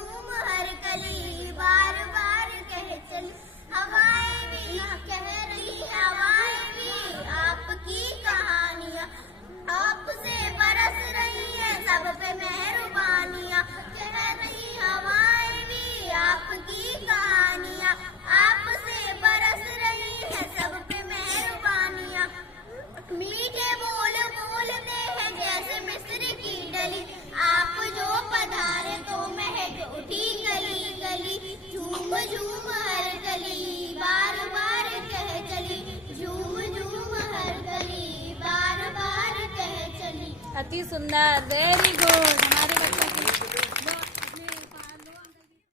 झूम हर कली बार बार कह चली। हवाएं भी कह रही हवाएं भी आपकी कहानियाँ, आपसे बरस रही है सब पे मेहरबानियाँ। कह रही हवाएं भी आपकी कहानियाँ, आपसे बरस रही है सब पे मेहरबानियाँ। मीठे बोल बोलते हैं जैसे मिस्र की डली, आप जो पधारे तो महक उठी गली गली। झूम झूम हर गली बार बार कह चली, झूम झूम हर गली बार बार कह चली। अति सुंदर, वेरी गुड।